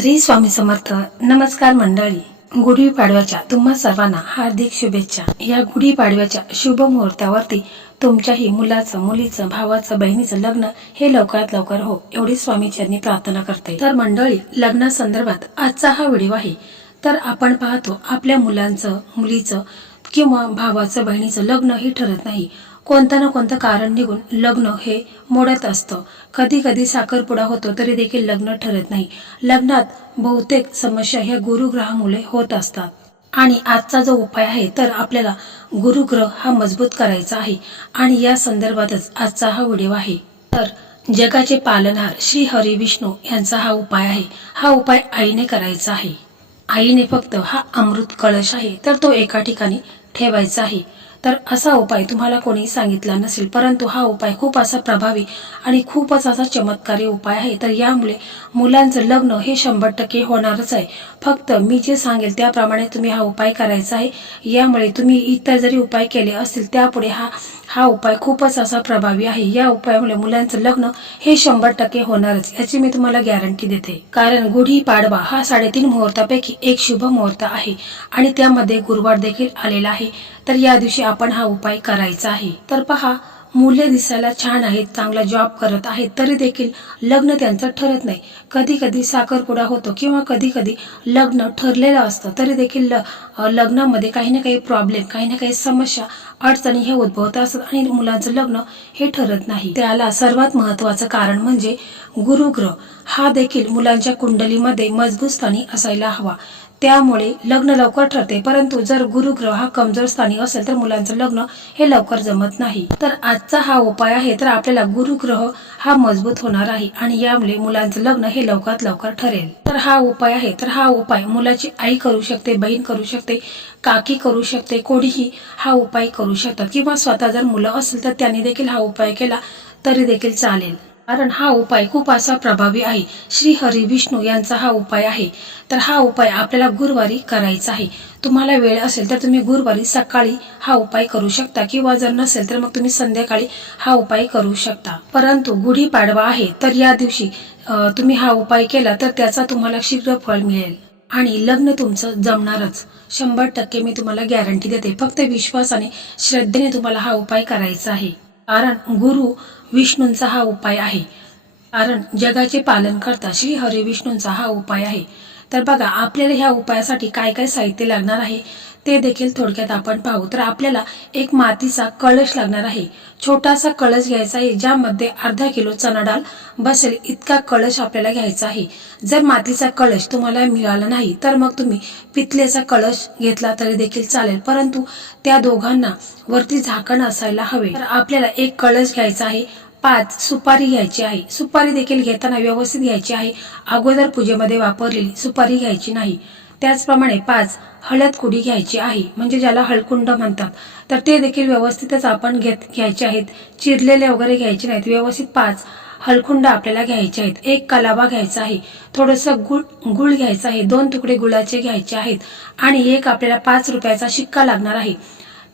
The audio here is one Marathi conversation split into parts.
श्री स्वामी समर्थ. नमस्कार मंडळी. गुढीपाडव्याच्या तुम्हा सर्वांना हार्दिक शुभेच्छा. या गुढीपाडव्याच्या शुभ मुहूर्तावरती तुमच्याही मुलाचं, मुलीचं, भावाचं, बहिणीचं लग्न हे लवकरात लवकर हो एवढी स्वामीचरणी प्रार्थना करते. तर मंडळी, लग्नासंदर्भात आजचा हा व्हिडिओ आहे. तर आपण पाहतो आपल्या मुलांचं, मुलीचं किंवा भावाचं, बहिणीचं लग्न हे ठरत नाही. कोणतं ना कोणतं कारण निघून लग्न हे मोडत असतं. कधी कधी साखरपुडा होतो तरी देखील लग्न ठरत नाही. लग्नात बहुतेक समस्या ह्या गुरुग्रहामुळे होत असतात. आणि आजचा जो उपाय आहे तर आपल्याला गुरुग्रह हा मजबूत करायचा आहे आणि या संदर्भातच आजचा हा व्हिडिओ आहे. तर जगाचे पालनहार श्री हरी विष्णू यांचा हा उपाय आहे. हा उपाय आईने करायचा आहे. आईने फक्त हा अमृत कळश आहे तर तो एका ठिकाणी ठेवायचा आहे. तर असा उपाय तुम्हाला कोणी सांगितला नसेल, परंतु हा उपाय खूप असा प्रभावी आणि खूपच असा चमत्कारी उपाय आहे. तर यामुळे मुलांचं लग्न हे 100% होणारच आहे. फक्त मी जे सांगेल त्याप्रमाणे तुम्ही हा उपाय करायचा आहे. यामुळे तुम्ही इतर जरी उपाय केले असतील त्यापुढे हा उपाय खूपच असा प्रभावी आहे. या उपायामुळे मुलांचं लग्न हे 100% होणारच, याची मी तुम्हाला गॅरंटी देते. कारण गुढीपाडवा हा 3.5 मुहूर्तापैकी एक शुभ मुहूर्त आहे आणि त्यामध्ये गुरुवार देखील आलेला आहे. तर या दिवशी आपण हा उपाय करायचा आहे. तर पहा, मुले दिसायला छान आहेत, चांगला जॉब करत आहेत, तरी देखील लग्न त्यांचं ठरत नाही. कधी कधी साखरपुडा होतो किंवा कधी कधी लग्न ठरलेलं असतं तरी देखील लग्नामध्ये काही ना काही प्रॉब्लेम, काही ना काही समस्या, अडचणी हे उद्भवत असतात आणि मुलांचं लग्न हे ठरत नाही. त्याला सर्वात महत्वाचं कारण म्हणजे गुरुग्रह हा देखील मुलांच्या कुंडलीमध्ये मजबूत स्थानी असायला हवा. त्यामुळे लग्न लवकर ठरते. परंतु जर गुरुग्रह हा कमजोर स्थानी असेल तर मुलांचं लग्न हे लवकर जमत नाही. तर आजचा हा उपाय आहे तर आपल्याला गुरुग्रह हा मजबूत होणार आहे आणि यामुळे मुलांचं लग्न हे लवकरात लवकर ठरेल. तर हा उपाय आहे तर हा उपाय मुलाची आई करू शकते, बहीण करू शकते, काकी करू शकते, कोणीही हा उपाय करू शकतात किंवा स्वतः जर मुलं असेल तर त्यांनी देखील हा उपाय केला तरी देखील चालेल. कारण हा उपाय खूप असा प्रभावी आहे. श्री हरी विष्णू यांचा हा उपाय आहे. तर हा उपाय आपल्याला गुरुवारी करायचा आहे. तुम्हाला वेळ असेल तर तुम्ही गुरुवारी सकाळी हा उपाय करू शकता किंवा जर नसेल तर मग तुम्ही संध्याकाळी हा उपाय करू शकता. परंतु गुढीपाडवा आहे तर या दिवशी तुम्ही हा उपाय केला तर त्याचा तुम्हाला शीघ्र फळ मिळेल आणि लग्न तुमचं जमणारच. 100% मी तुम्हाला गॅरंटी देते. फक्त विश्वासाने, श्रद्धेने तुम्हाला हा उपाय करायचा आहे. कारण गुरु विष्णूंचा हा उपाय आहे. कारण जगाचे पालन करता श्री हरी विष्णूंचा हा उपाय आहे. तर बघा, आपल्याला ह्या उपायासाठी काय काय साहित्य लागणार आहे ते देखील थोडक्यात आपण पाहू. तर आपल्याला एक मातीचा कळश लागणार आहे. छोटासा कळश घ्यायचा आहे ज्यामध्ये अर्धा किलो चणा डाळ बसेल इतका कळश आपल्याला घ्यायचा आहे. जर मातीचा कळश तुम्हाला मिळाला नाही तर मग तुम्ही पितलेचा कळश घेतला तरी देखील चालेल, परंतु त्या दोघांना वरती झाकण असायला हवे. तर आपल्याला एक कळश घ्यायचा आहे. 5 सुपारी घ्यायची आहे. सुपारी देखील घेताना व्यवस्थित घ्यायची आहे. अगोदर पूजेमध्ये वापरलेली सुपारी घ्यायची नाही. त्याचप्रमाणे 5 हळद कुडी घ्यायची आहे, म्हणजे ज्याला हळकुंड म्हणतात. तर ते देखील व्यवस्थितच आपण घ्यायचे आहेत. चिरलेले वगैरे घ्यायचे नाहीत. व्यवस्थित 5 हळकुंड आपल्याला घ्यायचे आहेत. एक कलावा घ्यायचा आहे. थोडंसं गुळ घ्यायचं आहे. 2 तुकडे गुळाचे घ्यायचे आहेत आणि एक आपल्याला 5 रुपयाचा शिक्का लागणार आहे.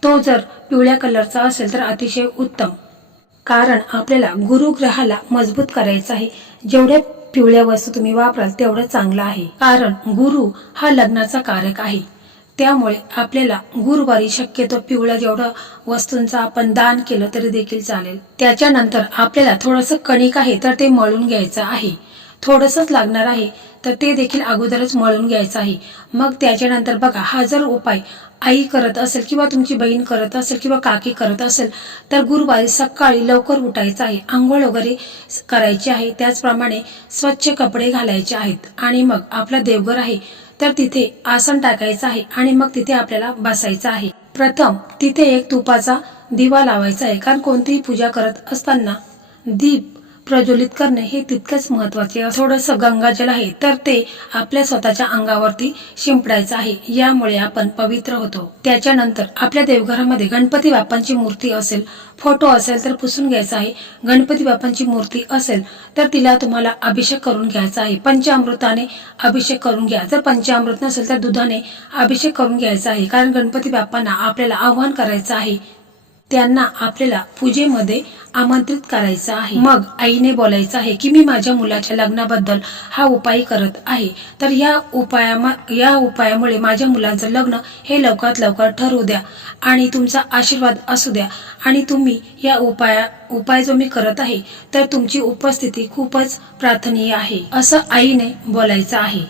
तो जर पिवळ्या कलरचा असेल तर अतिशय उत्तम. कारण आपल्याला गुरुग्रहाला मजबूत करायचं आहे. जेवढ्या पिवळ्या वस्तू तुम्ही वापराल तेवढं चांगलं आहे. कारण गुरु हा लग्नाचा कारक आहे. त्यामुळे आपल्याला गुरुवारी शक्यतो पिवळ्या जेवढं वस्तूंचा आपण दान केलं तरी देखील चालेल. त्याच्यानंतर आपल्याला थोडंसं कणिक आहे तर ते मळून घ्यायचं आहे. थोडंसंच लागणार आहे तर ते देखील अगोदरच मळून घ्यायचं आहे. मग त्याच्यानंतर बघा, हा जर उपाय आई करत असेल किंवा तुमची बहीण करत असेल किंवा काकी करत असेल तर गुरुवारी सकाळी लवकर उठायचं आहे. आंघोळ वगैरे करायची आहे. त्याचप्रमाणे स्वच्छ कपडे घालायचे आहेत आणि मग आपला देवघर आहे तर तिथे आसन टाकायचं आहे आणि मग तिथे आपल्याला बसायचं आहे. प्रथम तिथे एक तुपाचा दिवा लावायचा आहे. कारण कोणतीही पूजा करत असताना दीप प्रज्वलित करणे हे तितकंच महत्वाचे. थोडंसं गंगाजल आहे तर ते आपल्या स्वतःच्या अंगावरती शिंपडायचं आहे. यामुळे आपण पवित्र होतो. त्याच्यानंतर आपल्या देवघरामध्ये गणपती बाप्पांची मूर्ती असेल, फोटो असेल तर पुसून घ्यायचा आहे. गणपती बाप्पांची मूर्ती असेल तर तिला तुम्हाला अभिषेक करून घ्यायचा आहे. पंचामृताने अभिषेक करून घ्या. जर पंचामृत नसेल तर दुधाने अभिषेक करून घ्यायचा आहे. कारण गणपती बाप्पांना आपल्याला आवाहन करायचं आहे त्यांना आपल्याला पूजेमध्ये आमंत्रित करायचं आहे। मग आईने बोलायचं आहे की मी माझ्या मुलाच्या लग्नाबद्दल हा उपाय करत आहे, तर या उपायामुळे माझ्या मुलाचं लग्न हे लवकरात लवकर ठरवू द्या आणि तुमचा आशीर्वाद असू द्या। आणि तुम्ही या उपाय जो मी करत आहे तर तुमची उपस्थिती खूपच प्रार्थनीय आहे असं आईने बोलायचं आहे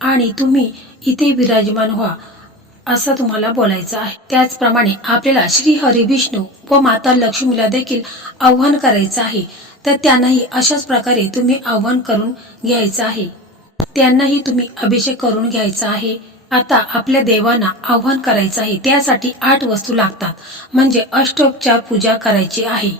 आणि तुम्ही इथे विराजमान व्हा असं तुम्हाला बोलायचं आहे। त्याचप्रमाणे आपल्याला श्री हरी विष्णू व माता लक्ष्मीला देखील आव्हान करायचं आहे, तर त्यांनाही अशाच प्रकारे तुम्ही आव्हान करून घ्यायचं आहे। त्यांनाही तुम्ही अभिषेक करून घ्यायचा आहे। आता आपल्या देवांना आव्हान करायचं आहे, त्यासाठी 8 वस्तू लागतात, म्हणजे अष्टोपचार पूजा करायची आहे।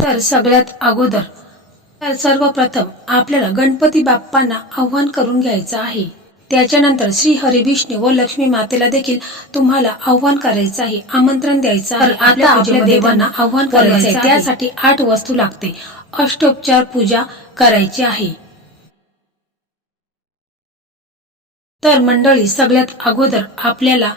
तर सगळ्यात अगोदर सर्वप्रथम आपल्याला गणपती बाप्पांना आव्हान करून घ्यायचं आहे। त्याच्यानंतर श्री हरी विष्णू व लक्ष्मी मातेला देखील तुम्हाला आव्हान करायचं आहे, आमंत्रण द्यायचं आहे। आता आपल्या देवांना आव्हान करायचं आहे, त्यासाठी 8 वस्तू लागते, अष्टोपचार पूजा करायची आहे। तर मंडळी, सगळ्यात अगोदर आपल्याला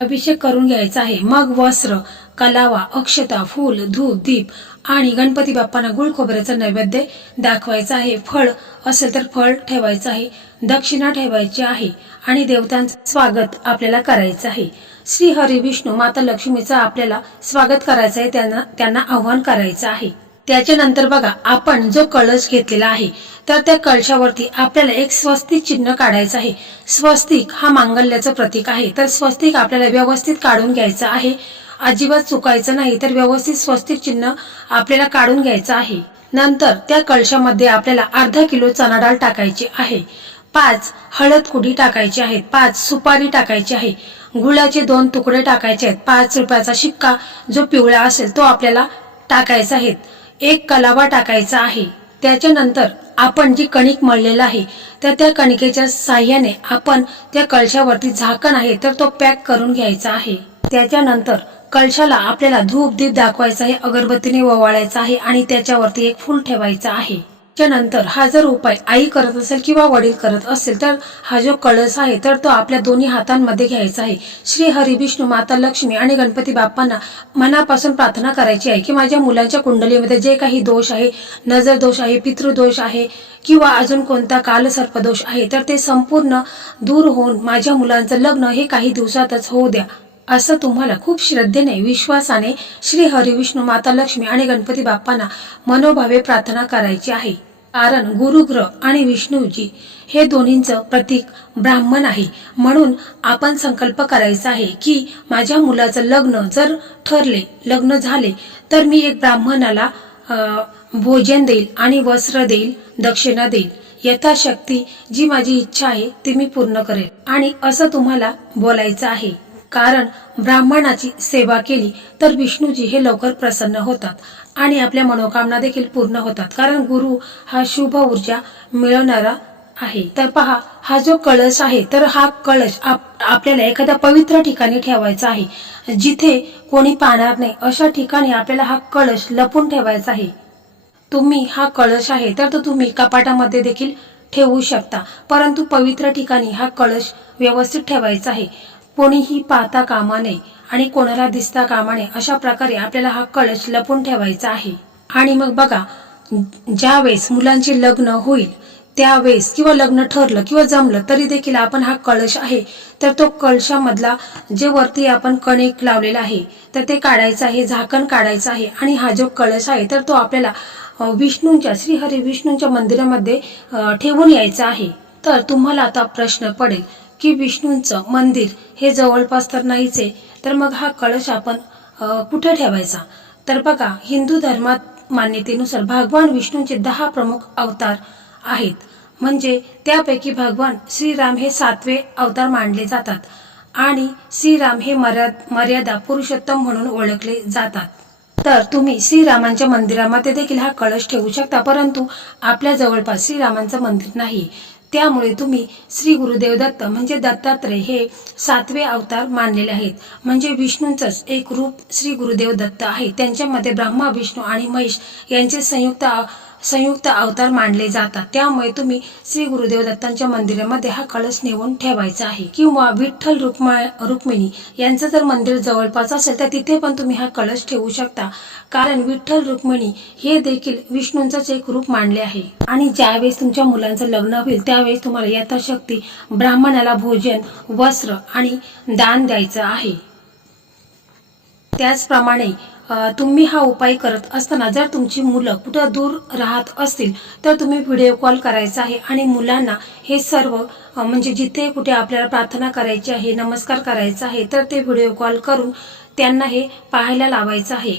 अभिषेक करून घ्यायचा आहे। मग वस्त्र, कलावा, अक्षता, फूल, धूप, दीप आणि गणपती बाप्पांना गुळ खोबऱ्याचा नैवेद्य दाखवायचा आहे। फळ असेल तर फळ ठेवायचं आहे, दक्षिणा ठेवायची आहे आणि देवतांचं स्वागत आपल्याला करायचं आहे। श्री हरी विष्णू माता लक्ष्मीचं आपल्याला स्वागत करायचं आहे, त्यांना आव्हान करायचं आहे। त्याच्यानंतर बघा, आपण जो कळश घेतलेला आहे तर त्या कळशावरती आपल्याला एक स्वस्तिक चिन्ह काढायचं आहे। स्वस्तिक हा मांगल्याचं प्रतीक आहे, तर स्वस्तिक आपल्याला व्यवस्थित काढून घ्यायचं आहे, अजिबात चुकायचं नाही। तर व्यवस्थित स्वस्तिक चिन्ह आपल्याला काढून घ्यायचं आहे। नंतर त्या कळशामध्ये आपल्याला अर्धा किलो चणा डाळ टाकायची आहे, 5 हळद कुडी टाकायची आहेत, 5 सुपारी टाकायची आहे, गुळाचे 2 तुकडे टाकायचे आहेत, 5 रुपयाचा शिक्का जो पिवळा असेल तो आपल्याला टाकायचा आहे, 1 कलावा टाकायचा आहे। त्याच्यानंतर आपण जी कणिक मळलेला आहे तर त्या कणिकेच्या साह्याने आपण त्या कळशावरती झाकण आहे तर तो पॅक करून घ्यायचा आहे। त्याच्यानंतर कळशाला आपल्याला धूप दीप दाखवायचा आहे, अगरबत्तीने ओवाळायचा आहे आणि त्याच्यावरती एक फूल ठेवायचं आहे। त्यानंतर हा जर उपाय आई करत असेल किंवा वडील करत असेल तर हा जो कळस आहे तर तो आपल्या दोन्ही हातांमध्ये घ्यायचा आहे। श्री हरी विष्णू माता लक्ष्मी आणि गणपती बाप्पांना मनापासून प्रार्थना करायची आहे की माझ्या मुलांच्या कुंडलीमध्ये जे काही दोष आहे, नजर दोष आहे, पितृदोष आहे किंवा अजून कोणता कालसर्पदोष आहे तर ते संपूर्ण दूर होऊन माझ्या मुलांचं लग्न हे काही दिवसातच होऊ द्या असं तुम्हाला खूप श्रद्धेने विश्वासाने श्री हरी विष्णू माता लक्ष्मी आणि गणपती बाप्पांना मनोभावे प्रार्थना करायची आहे। कारण गुरुग्रह आणि विष्णूजी हे दोन्हींचं प्रतीक ब्राह्मण आहे, म्हणून आपण संकल्प करायचा आहे की माझ्या मुलाचं लग्न जर ठरले, लग्न झाले तर मी एक ब्राह्मणाला भोजन देईल आणि वस्त्र देईल, दक्षिणा देईल, यथाशक्ती जी माझी इच्छा आहे ती मी पूर्ण करेल आणि असं तुम्हाला बोलायचं आहे। कारण ब्राह्मणाची सेवा केली तर विष्णूजी हे लवकर प्रसन्न होतात आणि आपल्या मनोकामना देखील पूर्ण होतात, कारण गुरु हा शुभ ऊर्जा मिळवणारा आहे। तर पहा, हा जो कळश आहे तर हा कळश आपल्याला एखाद्या पवित्र ठिकाणी ठेवायचा आहे, जिथे कोणी पाहणार नाही अशा ठिकाणी आपल्याला हा कळश लपून ठेवायचा आहे। तुम्ही हा कळश आहे तर तो तुम्ही कपाटामध्ये देखील ठेवू शकता, परंतु पवित्र ठिकाणी हा कळश व्यवस्थित ठेवायचा आहे, कोणीही पाहता कामा नये आणि कोणाला दिसता कामा नये अशा प्रकारे आपल्याला हा कळश लपून ठेवायचा आहे। आणि मग बघा, ज्या वेळेस मुलांचे लग्न होईल त्यावेळेस किंवा लग्न ठरलं किंवा जमलं तरी देखील आपण हा कळश आहे तर तो कळशामधला जे वरती आपण कणिक लावलेला आहे तर ते काढायचं आहे, झाकण काढायचं आहे आणि हा जो कळश आहे तर तो आपल्याला विष्णूंच्या श्री हरी विष्णूंच्या मंदिरामध्ये ठेवून यायचा आहे। तर तुम्हाला आता प्रश्न पडेल की विष्णूंचं मंदिर हे जवळपास तर नाहीच आहे, तर मग हा कळश आपण कुठे ठेवायचा? तर बघा, हिंदू धर्मात मान्यतेनुसार भगवान विष्णूंचे 10 प्रमुख अवतार आहेत, म्हणजे त्यापैकी भगवान श्रीराम हे 7वे अवतार मानले जातात आणि श्रीराम हे मर्यादा पुरुषोत्तम म्हणून ओळखले जातात। तर तुम्ही श्रीरामांच्या मंदिरामध्ये देखील हा कळश ठेवू शकता, परंतु आपल्या जवळपास श्रीरामांचं मंदिर नाही, त्यामुळे तुम्ही श्री गुरुदेव दत्त म्हणजे दत्तात्रय हे 7वे अवतार मानलेले आहेत, म्हणजे विष्णूंचंच एक रूप श्री गुरुदेव दत्त आहे। त्यांच्यामध्ये ब्रह्मा विष्णू आणि महेश यांचे संयुक्त संयुक्त अवतार मानले जातात। त्यामुळे तुम्ही श्री गुरुदेव दत्तांच्या मंदिरामध्ये हा कळस नेऊन ठेवायचा आहे, किंवा विठ्ठल रुक्मिणी यांचं जर मंदिर जवळपास असेल तर तिथे पण तुम्ही हा कळस ठेवू शकता, कारण विठ्ठल रुक्मिणी हे देखील विष्णूंचंच एक रूप मानले आहे। आणि ज्यावेळेस तुमच्या मुलांचं लग्न होईल त्यावेळेस तुम्हाला यथाशक्ती ब्राह्मणाला भोजन, वस्त्र आणि दान द्यायचं आहे। त्याचप्रमाणे तुम्ही हा उपाय करत असताना जर तुमची मुलं कुठं दूर राहत असतील तर तुम्ही व्हिडिओ कॉल करायचा आहे आणि मुलांना हे सर्व म्हणजे जिथे कुठे आपल्याला प्रार्थना करायची आहे, नमस्कार करायचा आहे, तर ते व्हिडिओ कॉल करून त्यांना हे पाहायला लावायचं आहे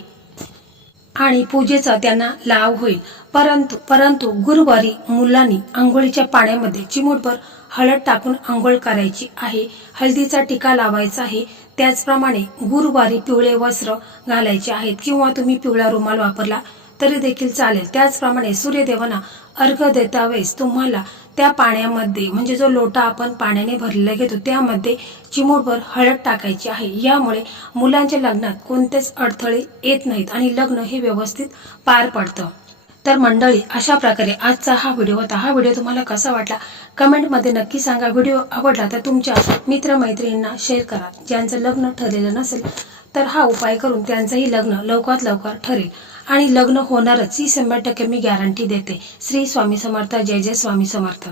आणि पूजेचा त्यांना लाभ होईल। परंतु गुरुवारी मुलांनी आंघोळीच्या पाण्यामध्ये चिमूटभर हळद टाकून आंघोळ करायची आहे, हळदीचा टिका लावायचा आहे। त्याचप्रमाणे गुरुवारी पिवळे वस्त्र घालायचे आहेत, किंवा तुम्ही पिवळा रुमाल वापरला तरी देखील चालेल। त्याचप्रमाणे सूर्यदेवांना अर्घ्य देता वेळेस तुम्हाला त्या पाण्यामध्ये म्हणजे जो लोटा आपण पाण्याने भरलेला घेतो त्यामध्ये चिमूटभर हळद टाकायची आहे। यामुळे मुलांच्या लग्नात कोणतेच अडथळे येत नाहीत आणि लग्न हे व्यवस्थित पार पडतं। तर मंडळी, अशा प्रकारे आजचा हा व्हिडिओ होता। हा व्हिडिओ तुम्हाला कसा वाटला कमेंटमध्ये नक्की सांगा। व्हिडिओ आवडला तर तुमच्या मित्रमैत्रिणींना शेअर करा। ज्यांचं लग्न ठरलेलं नसेल तर हा उपाय करून त्यांचंही लग्न लवकरात लवकर ठरेल आणि लग्न होणारच ही 100% मी गॅरंटी देते। श्री स्वामी समर्थ, जय जय स्वामी समर्थ।